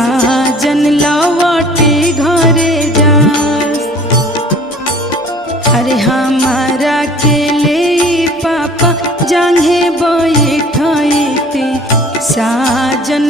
साजन लौटे घरे जास। अरे हमारा के ले पापा जांघे बैठते साजन